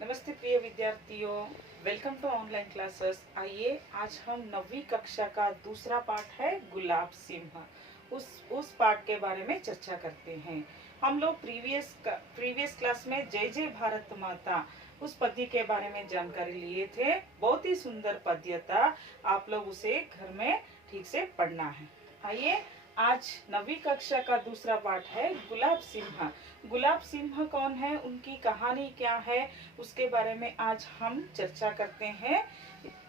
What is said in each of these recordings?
नमस्ते प्रिय विद्यार्थियों, वेलकम टू ऑनलाइन क्लासेस। आइए आज हम 9वीं कक्षा का दूसरा पाठ है गुलाब सिंह। उस पाठ के बारे में चर्चा करते हैं। हम लोग प्रीवियस क्लास में जय जय भारत माता उस पद्य के बारे में जानकारी लिए थे। बहुत ही सुंदर पद्य था, आप लोग उसे घर में ठीक से पढ़ना है। आइए आज 9वीं कक्षा का दूसरा पाठ है गुलाब सिंह। गुलाब सिंह कौन है, उनकी कहानी क्या है, उसके बारे में आज हम चर्चा करते हैं।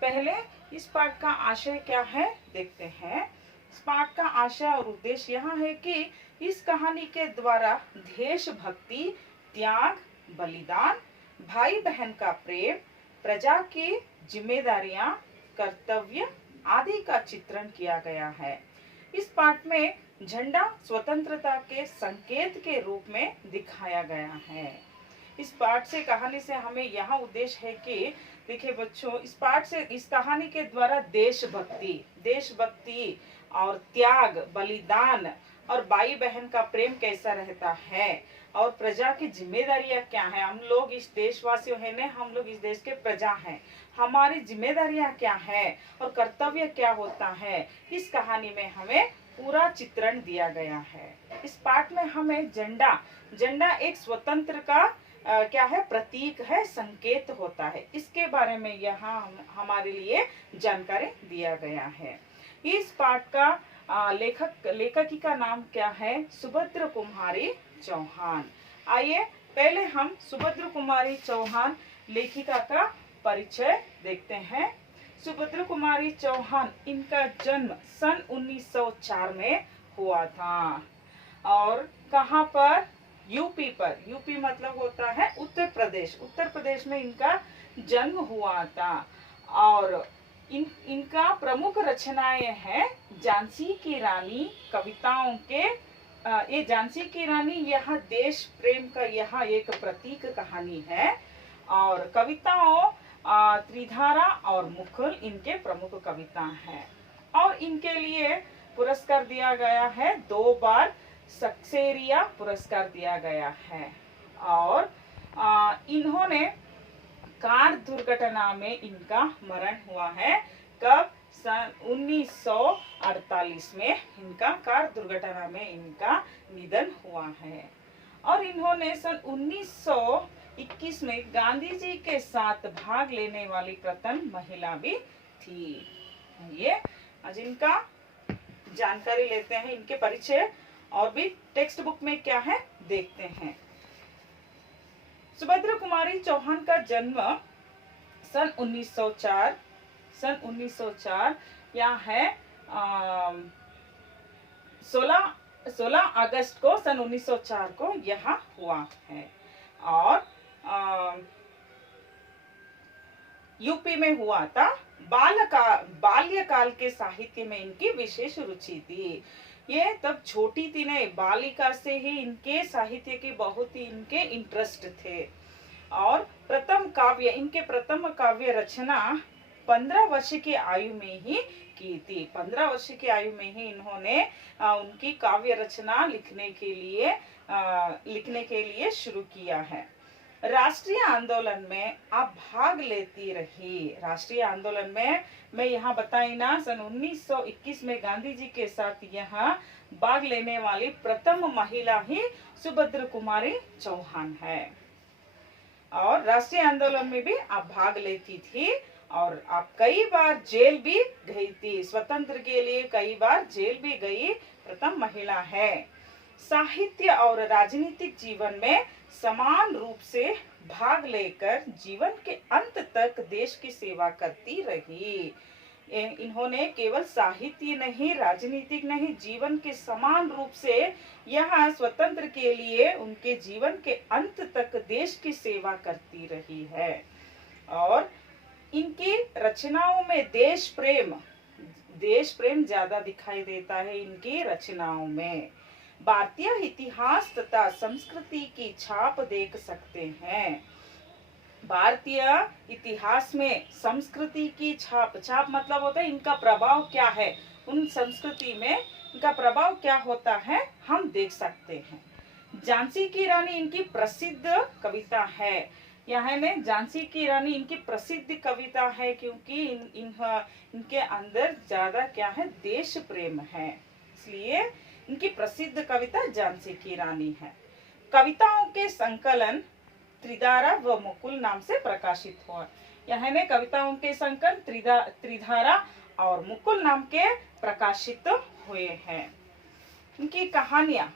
पहले इस पाठ का आशय क्या है देखते हैं। इस पाठ का आशय और उद्देश्य यह है कि इस कहानी के द्वारा देशभक्ति, त्याग, बलिदान, भाई बहन का प्रेम, प्रजा की जिम्मेदारियां, कर्तव्य आदि का चित्रण किया गया है। इस पाठ में झंडा स्वतंत्रता के संकेत के रूप में दिखाया गया है। इस पाठ से कहानी से हमें यह उद्देश्य है कि देखिए बच्चों, इस पाठ से इस कहानी के द्वारा देशभक्ति और त्याग, बलिदान और भाई बहन का प्रेम कैसा रहता है और प्रजा की जिम्मेदारियां क्या है। हम लोग इस देशवासियों है ने, हम लोग इस देश के प्रजा हैं, हमारी जिम्मेदारियां क्या है और कर्तव्य क्या होता है, इस कहानी में हमें पूरा चित्रण दिया गया है। इस पाठ में हमें झंडा एक स्वतंत्र का क्या है, प्रतीक है, संकेत होता है। इसके बारे में यहाँ हमारे लिए जानकारी दिया गया है। इस पाठ का लेखकी का नाम क्या है, सुभद्र कुमारी चौहान। आइए पहले हम सुभद्र कुमारी चौहान लेखिका का परिचय देखते हैं। सुभद्र कुमारी चौहान, इनका जन्म सन 1904 में हुआ था और कहाँ पर, यूपी पर। यूपी मतलब होता है उत्तर प्रदेश में इनका जन्म हुआ था। और इनका प्रमुख रचनाएं हैं झांसी की रानी कविताओं के। ये झांसी की रानी यह देश प्रेम का यह एक प्रतीक कहानी है। और कविताओं त्रिधारा और मुकुल इनके प्रमुख कविता हैं। और इनके लिए पुरस्कार दिया गया है, 2 बार सक्सेरिया पुरस्कार दिया गया है। और इन्होंने कार दुर्घटना में इनका मरण हुआ है। कब, सन 1948 में इनका कार दुर्घटना में इनका निधन हुआ है। और इन्होंने सन 1921 में गांधी जी के साथ भाग लेने वाली प्रथम महिला भी थी। ये आज इनका जानकारी लेते हैं, इनके परिचय और भी टेक्स्ट बुक में क्या है देखते हैं। सुभद्र कुमारी चौहान का जन्म सन 1904 यह है 16 अगस्त को सन 1904 को यह हुआ है। और यूपी में हुआ था। बाल्यकाल के साहित्य में इनकी विशेष रुचि थी। ये तब छोटी थी नहीं, बालिका से ही इनके साहित्य के बहुत ही इनके इंटरेस्ट थे। और इनके प्रथम काव्य रचना 15 वर्ष की आयु में ही की थी। 15 वर्ष की आयु में ही इन्होंने उनकी काव्य रचना लिखने के लिए शुरू किया है। राष्ट्रीय आंदोलन में आप भाग लेती रही। राष्ट्रीय आंदोलन में मैं यहाँ बताई ना, सन 1921 में गांधी जी के साथ यहाँ भाग लेने वाली प्रथम महिला ही सुभद्र कुमारी चौहान है। और राष्ट्रीय आंदोलन में भी आप भाग लेती थी और आप कई बार जेल भी गई थी। स्वतंत्र के लिए कई बार जेल भी गई प्रथम महिला है। साहित्य और राजनीतिक जीवन में समान रूप से भाग लेकर जीवन के अंत तक देश की सेवा करती रही। इन्होंने केवल साहित्य नहीं, राजनीतिक नहीं, जीवन के समान रूप से यहाँ स्वतंत्र के लिए उनके जीवन के अंत तक देश की सेवा करती रही है। और इनकी रचनाओं में देश प्रेम ज्यादा दिखाई देता है। इनकी रचनाओं में भारतीय इतिहास तथा संस्कृति की छाप देख सकते हैं। भारतीय इतिहास में संस्कृति की छाप मतलब होता है इनका प्रभाव क्या है, उन संस्कृति में इनका प्रभाव क्या होता है हम देख सकते हैं। झांसी की रानी इनकी प्रसिद्ध कविता है। यहाँ ने झांसी की रानी इनकी प्रसिद्ध कविता है, क्योंकि इनके अंदर ज्यादा क्या है, देश प्रेम है, इसलिए इनकी प्रसिद्ध कविता झांसी की रानी है। कविताओं के संकलन त्रिधारा व मुकुल नाम से प्रकाशित हुआ। यहाँ ने कविताओं के संकलन त्रिधारा और मुकुल नाम के प्रकाशित हुए हैं। इनकी कहानियां,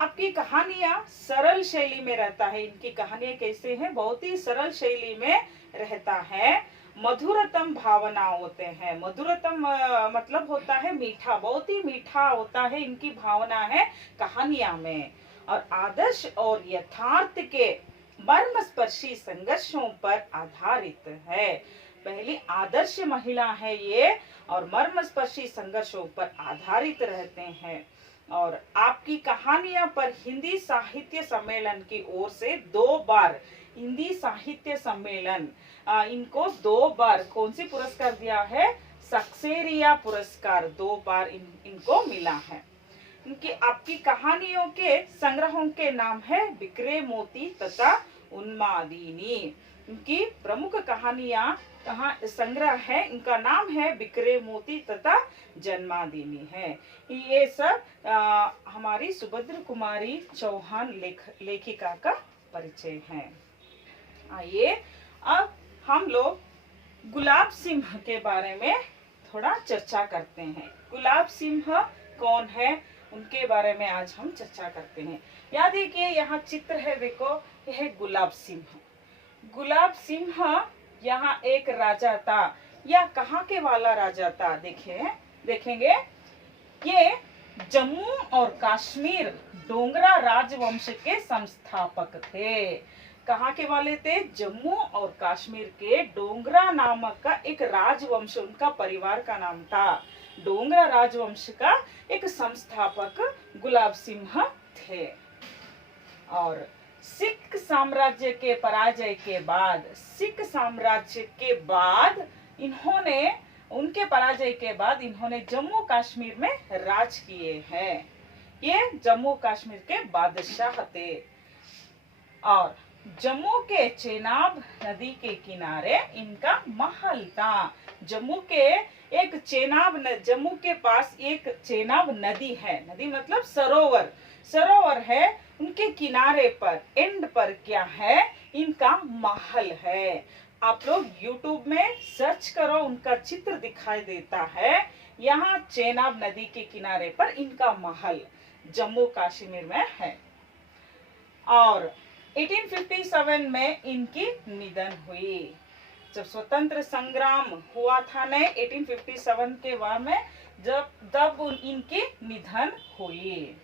आपकी कहानियां सरल शैली में रहता है। इनकी कहानियां कैसे हैं, बहुत ही सरल शैली में रहता है। मधुरतम भावना होते हैं, मधुरतम मतलब होता है मीठा, बहुत ही मीठा होता है इनकी भावना है कहानियां में। और आदर्श और यथार्थ के मर्मस्पर्शी संघर्षों पर आधारित है। पहली आदर्श महिला है ये, और मर्मस्पर्शी संघर्षों पर आधारित रहते हैं। और आपकी कहानियां पर हिंदी साहित्य सम्मेलन की ओर से 2 बार, हिंदी साहित्य सम्मेलन इनको 2 बार कौन सी पुरस्कार दिया है, सक्सेरिया पुरस्कार 2 बार इनको मिला है। इनकी आपकी कहानियों के संग्रहों के नाम है बिखरे मोती तथा उन्मादिनी। इनकी प्रमुख कहानियां संग्रह है, इनका नाम है बिखरे मोती तथा जन्मादिनी है। ये सब हमारी सुभद्र कुमारी चौहान लेखिका का परिचय है। आइए अब हम लोग गुलाब सिंह के बारे में थोड़ा चर्चा करते हैं। गुलाब सिंह कौन है, उनके बारे में आज हम चर्चा करते हैं। याद देखिए, यहाँ चित्र है, देखो यह गुलाब सिंह। गुलाब सिंह यहाँ एक राजा था, या कहाँ के वाला राजा था, देखेंगे ये जम्मू और कश्मीर डोगरा राजवंश के संस्थापक थे। कहाँ के वाले थे, जम्मू और कश्मीर के डोगरा नामक का एक राजवंश, उनका परिवार का नाम था। डोगरा राजवंश का एक संस्थापक गुलाब सिंह थे। और सिख साम्राज्य के पराजय के बाद, सिख साम्राज्य के बाद इन्होंने, उनके पराजय के बाद इन्होंने जम्मू कश्मीर में राज किए हैं। ये जम्मू कश्मीर के बादशाह थे। और जम्मू के चेनाब नदी के किनारे इनका महल था। जम्मू के पास एक चेनाब नदी है, नदी मतलब सरोवर है, उनके किनारे पर, एंड पर क्या है, इनका महल है। आप लोग YouTube में सर्च करो, उनका चित्र दिखाई देता है। यहाँ चेनाब नदी के किनारे पर इनका महल जम्मू कश्मीर में है। और 1857 में इनकी निधन हुई। जब स्वतंत्र संग्राम हुआ था ने 1857 के बार में, जब इनकी निधन हुई।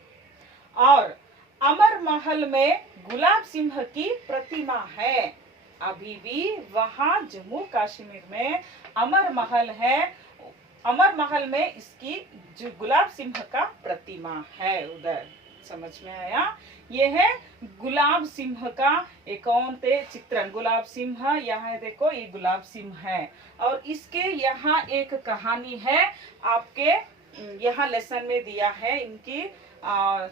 और अमर महल में गुलाब सिंह की प्रतिमा है। अभी भी वहाँ जम्मू कश्मीर में अमर महल है। अमर महल में इसकी जो गुलाब सिंह का प्रतिमा है, उधर समझ में आया। ये है गुलाब सिंह का एक कौन थे चित्रण, गुलाब सिंह यहाँ देखो, ये गुलाब सिंह है। और इसके यहाँ एक कहानी है, आपके यहाँ लेसन में दिया है। इनकी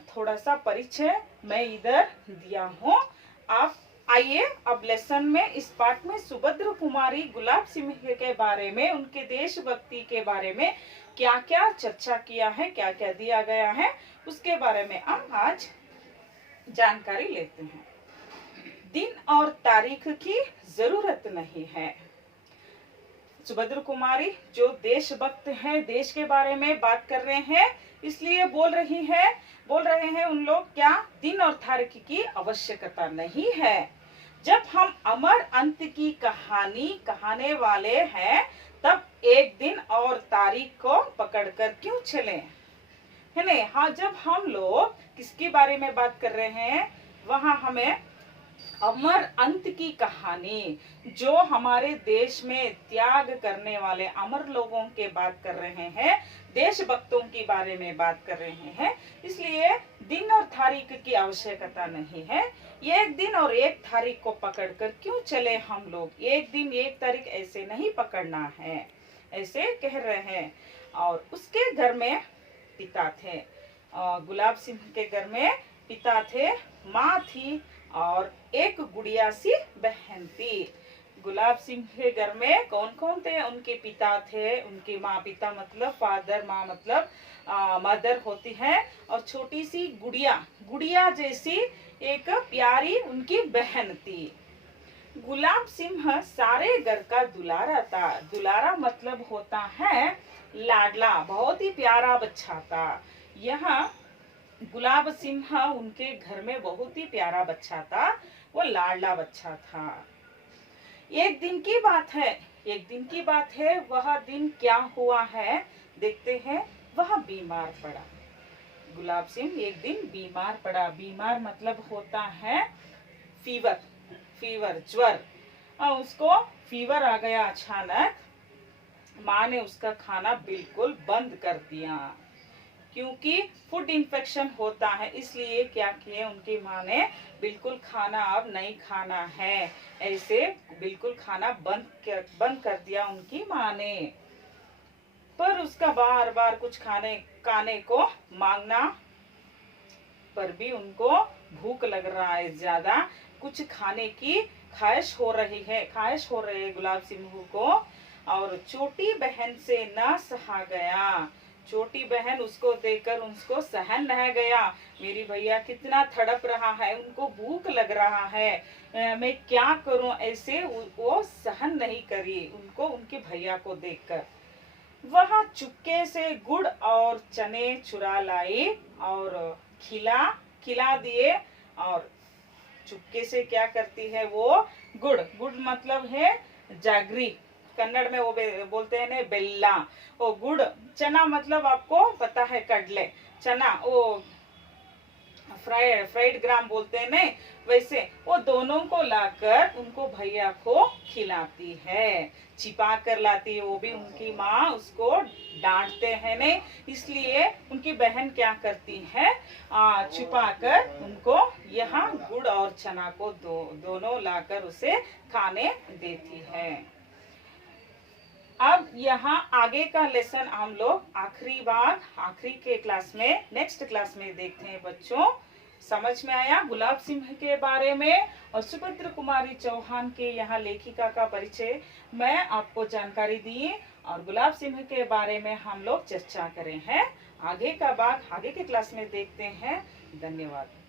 थोड़ा सा परिचय मैं इधर दिया हूँ। आप आइए अब लेसन में, इस पाठ में सुभद्र कुमारी गुलाब सिंह के बारे में, उनके देशभक्ति के बारे में क्या क्या चर्चा किया है, क्या क्या दिया गया है, उसके बारे में हम आज जानकारी लेते हैं। दिन और तारीख की जरूरत नहीं है। सुभद्र कुमारी जो देशभक्त हैं, देश के बारे में बात कर रहे हैं, इसलिए बोल रहे हैं उन लोग, क्या दिन और तारीख की आवश्यकता नहीं है। जब हम अमर अंत की कहानी कहने वाले हैं, तब एक दिन और तारीख को पकड़कर क्यों चले, है ना। हाँ, जब हम लोग किसके बारे में बात कर रहे हैं, वहां हमें अमर अंत की कहानी, जो हमारे देश में त्याग करने वाले अमर लोगों के बात कर रहे हैं, देशभक्तों के बारे में बात कर रहे हैं। इसलिए दिन और तारीख की आवश्यकता नहीं है। एक दिन और एक तारीख को पकड़कर क्यों चले हम लोग, एक दिन एक तारीख ऐसे नहीं पकड़ना है, ऐसे कह रहे हैं। और उसके घर में पिता थे, गुलाब सिंह के घर में पिता थे, माँ थी और एक गुड़िया सी बहन थी। गुलाब सिंह के घर में कौन कौन थे? उनके पिता थे, उनके माँ, पिता मतलब फादर, माँ मतलब मदर होती है, और छोटी सी गुड़िया, गुड़िया जैसी एक प्यारी उनकी बहन थी। गुलाब सिंह सारे घर का दुलारा था। दुलारा मतलब होता है लाडला, बहुत ही प्यारा बच्चा था। यहाँ गुलाब सिंह उनके घर में बहुत ही प्यारा बच्चा था, वो लाडला बच्चा था। एक दिन की बात है, एक दिन की बात है। वह दिन क्या हुआ है देखते हैं। वह बीमार पड़ा। गुलाब सिंह एक दिन बीमार पड़ा। बीमार मतलब होता है फीवर, फीवर ज्वर। उसको फीवर आ गया अचानक। माँ ने उसका खाना बिल्कुल बंद कर दिया, क्योंकि फूड इन्फेक्शन होता है। इसलिए क्या किए उनकी माँ ने, बिल्कुल खाना अब नहीं खाना है, ऐसे बिल्कुल खाना बंद कर दिया उनकी माँ ने। पर उसका बार बार कुछ खाने को मांगना पर भी उनको भूख लग रहा है, ज्यादा कुछ खाने की ख्वाहिश हो रही है गुलाब सिंह को। और छोटी बहन से न सहा गया। छोटी बहन उसको देखकर उसको सहन नहीं गया। मेरी भैया कितना तड़प रहा है, उनको भूख लग रहा है, मैं क्या करूं, ऐसे वो सहन नहीं करी उनको, उनके भैया को देखकर। वह चुपके से गुड़ और चने चुरा लाई और खिला दिए। और चुपके से क्या करती है वो, गुड़, गुड़ मतलब है जागरी, कन्नड़ में वो बोलते हैं ने बेल्ला। वो गुड़, चना मतलब आपको पता है कडले, चना वो फ्राइड ग्राम बोलते हैं ने, वैसे वो दोनों को लाकर उनको भैया को खिलाती है, छिपा कर लाती है। वो भी उनकी माँ उसको डांटते हैं ने, इसलिए उनकी बहन क्या करती है, छुपा कर उनको यहाँ गुड़ और चना को दोनों लाकर उसे खाने देती है। अब यहाँ आगे का लेसन हम लोग आखिरी के क्लास में, नेक्स्ट क्लास में देखते हैं बच्चों। समझ में आया गुलाब सिंह के बारे में और सुभद्र कुमारी चौहान के यहाँ लेखिका का परिचय मैं आपको जानकारी दी, और गुलाब सिंह के बारे में हम लोग चर्चा करें हैं। आगे का भाग आगे के क्लास में देखते हैं। धन्यवाद।